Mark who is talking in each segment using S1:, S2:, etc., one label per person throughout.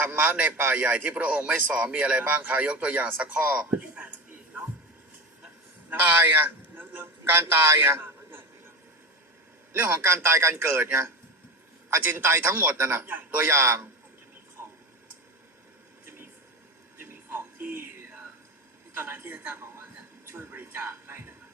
S1: ธรรมะในป่าใหญ่ที่พระองค์ไม่สอนมีอะไรบ้างคะยกตัวอย่างสักข้อ ตายไงการตายไงเรื่องของการตายการเกิดไงอาจินไตยทั้งหมดนั่นน่ะตัวอย่าง
S2: จะมีของจะมีจะมีของที่ตอนนั้นที่อาจารย์บอกว่าจะช่วยบริจาคให้นะครับ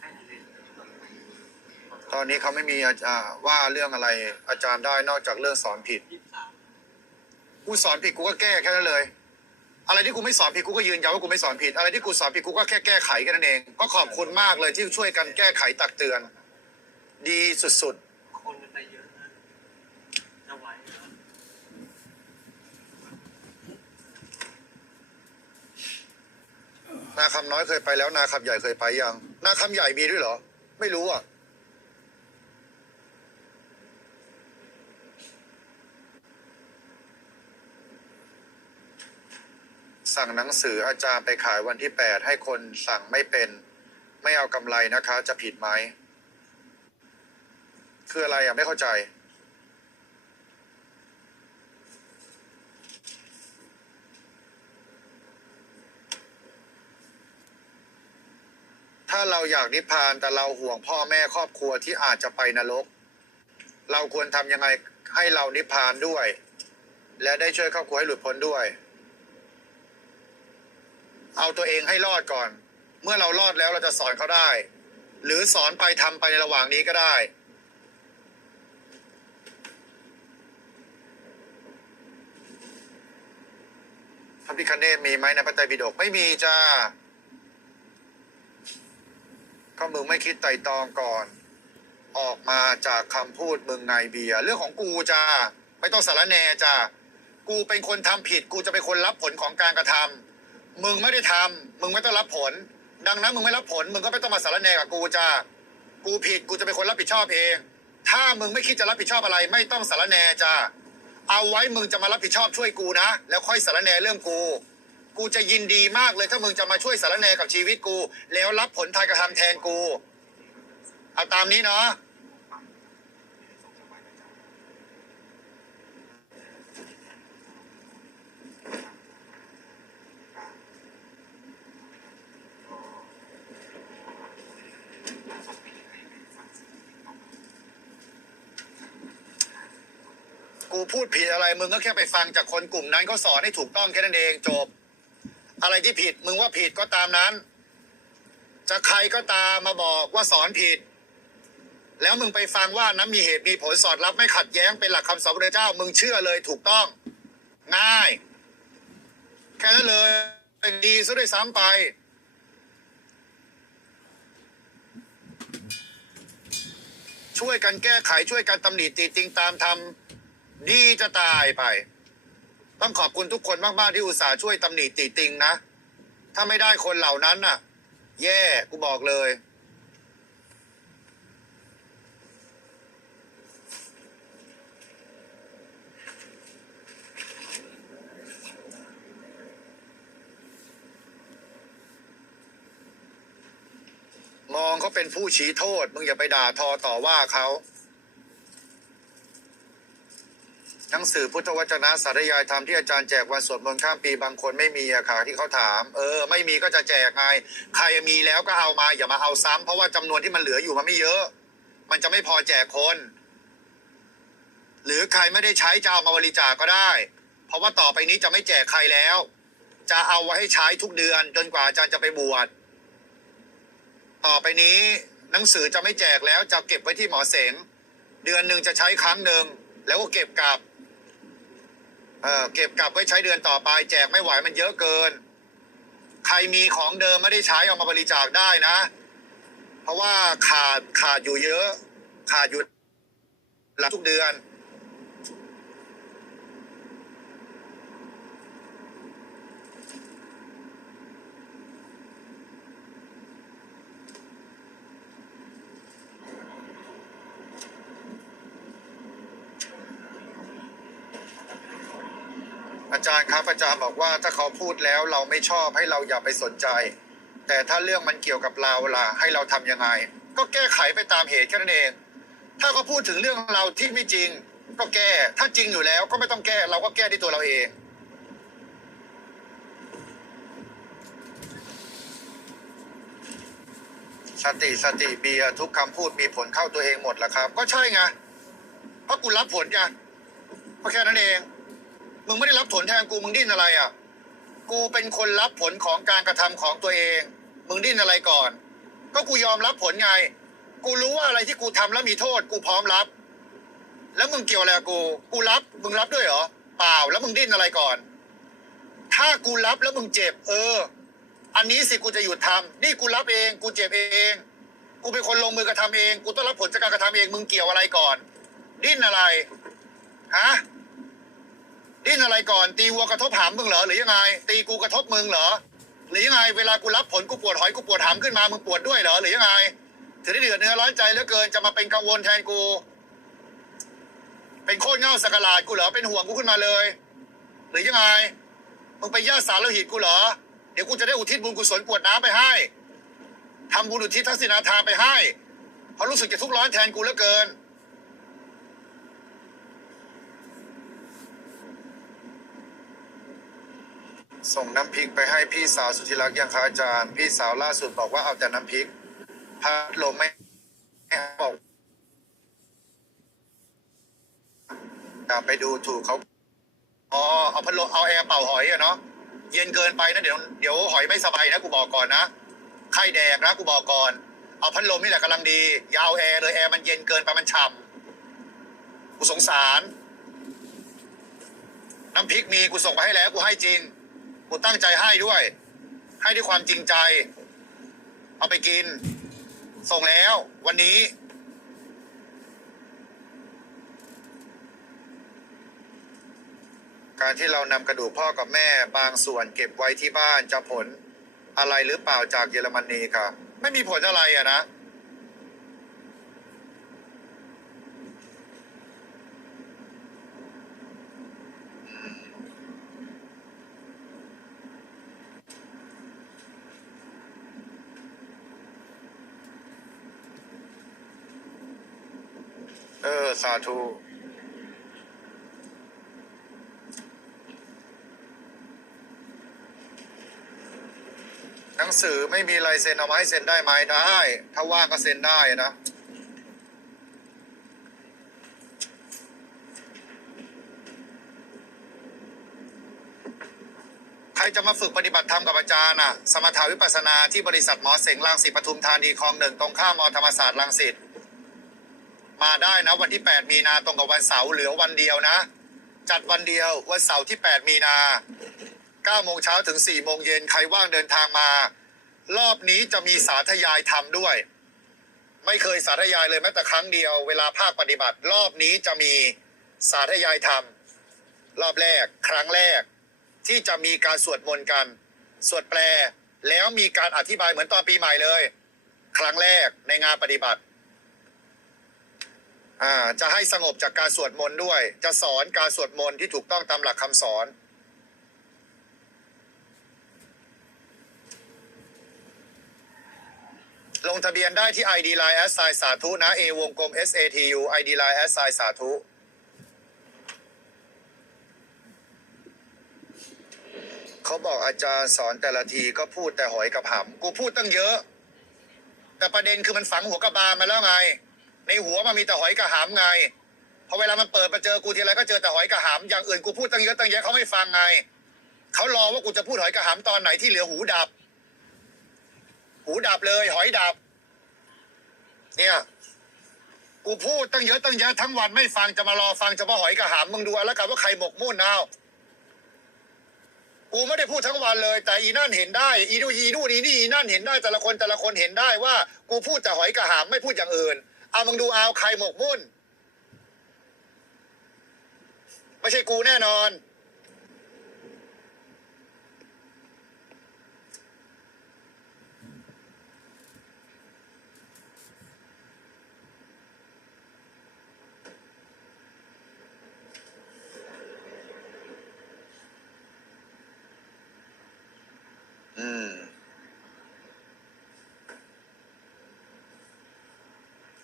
S2: ให้นเรน
S1: ตอนนี้เขาไม่มีอาจารย์ว่าเรื่องอะไรอาจารย์ได้นอกจากเรื่องสอนผิด กูสอนผิดกูก็แก้แค่นั้นเลย อะไรที่กูไม่สอนผิดกูก็ยืนยันว่ากูไม่สอนผิด อะไรที่กูสอนผิดกูก็แค่แก้ไขแค่นั้นเอง ก็ขอบคุณมากเลยที่ช่วยกันแก้ไขตักเตือน ดีสุด
S2: คนกันไปเยอะนะจะไหวเหรอ
S1: ๆ นาคำน้อยเคยไปแล้ว นาคำใหญ่เคยไปยัง นาคำใหญ่มีด้วยเหรอ ไม่รู้อะ หนังสืออาจารย์ไปขายวันที่แปดให้คนสั่งไม่เป็น ไม่เอากำไรนะคะ จะผิดไหมคืออะไรอะไม่เข้าใจถ้าเราอยากนิพพานแต่เราห่วงพ่อแม่ครอบครัวที่อาจจะไปนรก เราควรทำยังไงให้เรานิพพานด้วย และได้ช่วยครอบครัวให้หลุดพ้นด้วย เอาตัวเองให้รอดก่อน เมื่อเรารอดแล้วเราจะสอนเขาได้ หรือสอนไปทำไปในระหว่างนี้ก็ได้ พระพิคเนตมีไหมในพระไตรปิฎกไม่มีจ้าก็มึงไม่คิดไต่ตองก่อน ออกมาจากคำพูดมึงไงเบียเรื่องของกูจ้าไม่ต้องสารแหนจ้ากูเป็นคนทำผิด กูจะเป็นคนรับผลของการกระทำ มึงไม่ได้ทำมึงไม่ต้องรับผล ดังนั้นมึงไม่รับผล มึงก็ไม่ต้องมาสารแนกับกูจ้ากูผิดกูจะเป็นคนรับผิดชอบเอง ถ้ามึงไม่คิดจะรับผิดชอบอะไร ไม่ต้องสารแนจ้าเอาไว้มึงจะมารับผิดชอบช่วยกูนะ แล้วค่อยสารแนเรื่องกู กูจะยินดีมากเลยถ้ามึงจะมาช่วยสารแนกับชีวิตกู แล้วรับผลทางกระทำแทนกู เอาตามนี้เนาะ กูพูดผิดอะไรมึงก็แค่ไปฟังจากคนกลุ่มนั้นเขาสอนให้ถูกต้องแค่นั้นเองจบ อะไรที่ผิดมึงว่าผิดก็ตามนั้น จะใครก็ตามมาบอกว่าสอนผิด แล้วมึงไปฟังว่านั้นมีเหตุมีผลสอดรับไม่ขัดแย้งเป็นหลักคำสอนพระเจ้า มึงเชื่อเลยถูกต้อง ง่าย แค่นั้นเลยดีซะด้วยซ้ำไปช่วยกันแก้ไขช่วยกันตำหนิติติงตามทำ ดีจะตายไป ต้องขอบคุณทุกคนมาก ๆ ที่อุตส่าห์ช่วยตำหนิติติงนะ ถ้าไม่ได้คนเหล่านั้นน่ะ แย่ กูบอกเลย มองเขาเป็นผู้ชี้โทษ มึงอย่าไปด่าทอต่อว่าเขา ห นังสือพุทธวจนะสาธยายธรรมที่อาจารย์แจกวันสวดมนต์ข้ามปีบางคนไม่มีอะค่ะที่เขาถาม เออ ไม่มีก็จะแจกไงใครมีแล้วก็เอามาอย่ามาเอาซ้ำเพราะว่าจำนวนที่มันเหลืออยู่มันไม่เยอะ มันจะไม่พอแจกคน หรือใครไม่ได้ใช้จะเอามาบริจาคก็ได้ เพราะว่าต่อไปนี้จะไม่แจกใครแล้ว จะเอาไว้ให้ใช้ทุกเดือน จนกว่าอาจารย์จะไปบวชต่อไปนี้หนังสือจะไม่แจกแล้วจะเก็บไว้ที่หมอเสงเดือนหนึ่งจะใช้ครั้งหนึ่งแล้วก็เก็บกลับ เออเก็บกลับไว้ใช้เดือนต่อไป แจกไม่ไหวมันเยอะเกิน ใครมีของเดิมไม่ได้ใช้เอามาบริจาคได้นะ เพราะว่าขาดขาดอยู่เยอะ ขาดอยู่หลักทุกเดือน จารย์ครับอาจารย์บอกว่าถ้าเขาพูดแล้วเราไม่ชอบให้เราอย่าไปสนใจ แต่ถ้าเรื่องมันเกี่ยวกับเราล่ะให้เราทํำยังไง ก็แก้ไขไปตามเหตุแค่นั้นเอง ถ้าเขาพูดถึงเรื่องเราที่ไม่จริง ก็แก้ ถ้าจริงอยู่แล้วก็ไม่ต้องแก้เราก็แก้ที่ตัวเราเองสติสติเบียทุกคำพูดมีผลเข้าตัวเองหมดแล้วครับ ก็ใช่ไงเพราะกูรับผลไงก็แค่นั้นเอง มึงไม่ได้รับผลแทนกูมึงดิ้นอะไรอะ กูเป็นคนรับผลของการกระทำของตัวเอง มึงดิ้นอะไรก่อน ก็กูยอมรับผลไง กูรู้ว่าอะไรที่กูทำแล้วมีโทษ กูพร้อมรับ แล้วมึงเกี่ยวอะไรกู กูรับ มึงรับด้วยเหรอ เปล่า แล้วมึงดิ้นอะไรก่อน ถ้ากูรับแล้วมึงเจ็บ เออ อันนี้สิกูจะหยุดทำนี่กูรับเอง กูเจ็บเอง กูเป็นคนลงมือกระทำเอง กูต้องรับผลจากการกระทำเอง มึงเกี่ยวอะไรก่อน ดิ้นอะไร ฮะ นอะไรก่อนตีวัวกระทบหามมึงเหรอหรือยังไง ตีกูกระทบมึงเหรอหรือยังไงเวลากูรับผลกูปวดหอยกูปวดหามขึ้นมามึงปวดด้วยเหรอหรือยังไงถึงได้เดือดเนื้อร้อนใจเหลือเกินจะมาเป็นกังวลแทนกู เป็นโคตรเง่าสกการาดกูเหรอเป็นห่วงกูขึ้นมาเลย หรือยังไงมึงไปย่าสารโลหิตกูเหรอเดี๋ยวกูจะได้อุทิศบุญกุศลกวดน้ำไปให้ทำบุญอุทิศทักษิณาทานไปให้เพราะรู้สึกจะทุกข์ร้อนแทนกูเหลือเกิน ส่งน้ำพริกไปให้พี่สาวสุธิรักยังคะอาจารย์ พี่สาวล่าสุดบอกว่าเอาแต่น้ำพริกพัดลมไม่ไม่บอกอย่าไปดูถูกเขาอ๋อเอาพัดลมเอาแอร์เป่าหอยอะเนาะเย็นเกินไปนะเดี๋ยวเดี๋ยวหอยไม่สบายนะกูบอกก่อนนะไข้แดกนะกูบอกก่อนเอาพัดลมนี่แหละกำลังดีอยาวแอร์เลยแอร์มันเย็นเกินไปมันฉ่ำกูสงสารน้ำพริกมีกูส่งไปให้แล้วกูให้จริง กูตั้งใจให้ด้วย ให้ด้วยความจริงใจ เอาไปกิน ส่งแล้ว วันนี้ การที่เรานำกระดูกพ่อกับแม่ บางส่วนเก็บไว้ที่บ้านจะผลอะไรหรือเปล่าจากเยอรมนีครับไม่มีผลอะไรอะนะ สาธุหนังสือไม่มีลายเซ็นเอามาให้เซ็นได้ไหมได้ ถ้าว่างก็เซ็นได้นะใครจะมาฝึกปฏิบัติธรรมกับอาจารย์อะ สมถาวิปัสสนาที่บริษัทหมอเสงรังสิตปทุมธานีคลองหนึ่งตรงข้ามมอธรรมศาสตร์รังสิต มาได้นะวันที่ 8 มีนาตรงกับวันเสาร์เหลือวันเดียวนะ จัดวันเดียววันเสาร์ที่ 8 มีนา9โมงเช้าถึง4โมงเย็นใครว่างเดินทางมา รอบนี้จะมีสาธยายทำด้วย ไม่เคยสาธยายเลยแม้แต่ครั้งเดียว เวลาภาคปฏิบัติ รอบนี้จะมีสาธยายทำรอบแรก ครั้งแรก ที่จะมีการสวดมนต์กันสวดแปลแล้วมีการอธิบายเหมือนตอนปีใหม่เลย ครั้งแรกในงานปฏิบัติ อ่าจะให้สงบจากการสวดมนต์ด้วย จะสอนการสวดมนต์ที่ถูกต้องตามหลักคำสอน ลงทะเบียนได้ที่ ID Line แอสไซสาธุนะ A วงกลม S A T U ID Line แอสไซสาธุเขาบอกอาจารย์สอนแต่ละทีก็พูดแต่หอยกับหำกูพูดตั้งเยอะ แต่ประเด็นคือมันฝังหัวกระบาลมาแล้วไง ในหัวมันมีแต่หอยกระหำไงพอเวลามันเปิดมาเจอกูทีไรก็เจอแต่หอยกระหำอย่างอื่นกูพูดตั้งเยอะตั้งแยะเขาไม่ฟังไงเขารอว่ากูจะพูดหอยกระหำตอนไหนที่เหลือหูดับ หูดับเลย หอยดับ เนี่ยกูพูดตั้งเยอะตั้งแยะทั้งวันไม่ฟังจะมารอฟังเฉพาหอยกระหำมึงดูอาแล้วกันว่าใครหมกมุ่นเอากูไม่ได้พูดทั้งวันเลย แต่อีนั่นเห็นได้ อีดูอีดูนอีนี่อีนั่นเห็นได้แต่ละคนแต่ละคนเห็นได้ว่า กูพูดแต่หอยกระหำไม่พูดอย่างอื่น เอามึงดูเอาใครหมกมุ่น ไม่ใช่กูแน่นอน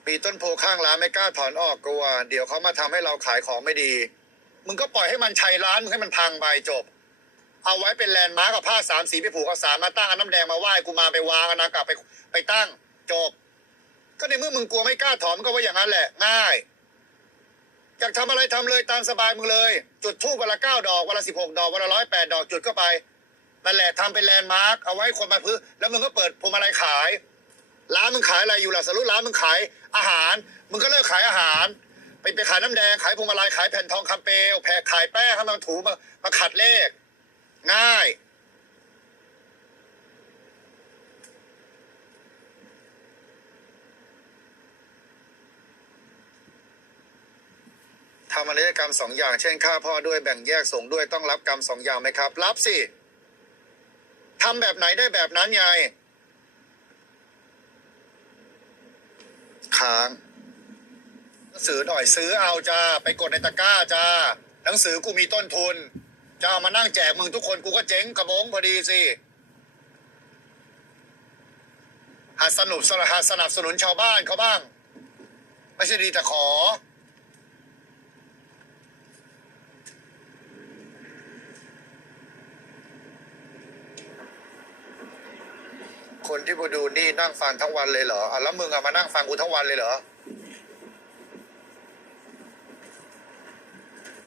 S1: มีต้นโพข้างร้านไม่กล้าถอนออกกลัว เดี๋ยวเขามาทำให้เราขายของไม่ดี มึงก็ปล่อยให้มันชัยร้านมึงให้มันพังไปจบ เอาไว้เป็นแลนด์มาร์กกับผ้าสามสีไปผูกเอาสารมาตั้งน้ำแดงมาไหว้กูมาไปวางเอานางกลับไปไปตั้งจบ ก็ในเมื่อมึงกลัวไม่กล้าถอนมันก็ว่าอย่างนั้นแหละ ง่ายอยากทำอะไรทำเลยตามสบายมึงเลย จุดทูบวันละเก้าดอกวันละสิบหกดอกวันละร้อยแปดดอกจุดเข้าไปนั่นแหละทำเป็นแลนด์มาร์กเอาไว้คนมาพื้นแล้วมึงก็เปิดพวงมาลัยขาย ร้านมึงขายอะไรอยู่ล่ะสรุปร้านมึงขายอาหาร มึงก็เลิกขายอาหารไปไปขายน้ำแดงขายพวงมาลัยขายแผ่นทองคำเปลวแผ่ขายแป้งให้มันถูมามาขัดเลข ง่าย ทำอนิจกรรมสองอย่าง เช่นฆ่าพ่อด้วยแบ่งแยกส่งด้วยต้องรับกรรมสองอย่างไหมครับ รับสิทำแบบไหนได้แบบนั้นไง ค้างหนังสือหน่อยซื้อเอาจ้า ไปกดในตะกร้าจ้า หนังสือกูมีต้นทุน จะเอามานั่งแจกมึงทุกคนกูก็เจ๊งกระมงพอดีสิหัดสนุบสนับหัดสนับสนุนชาวบ้านเขาบ้าง ไม่ใช่ดีแต่ขอ คนที่มาดูนี่นั่งฟังทั้งวันเลยเหรออะแล้วมึงอะมานั่งฟังกูทั้งวันเลยเหรอ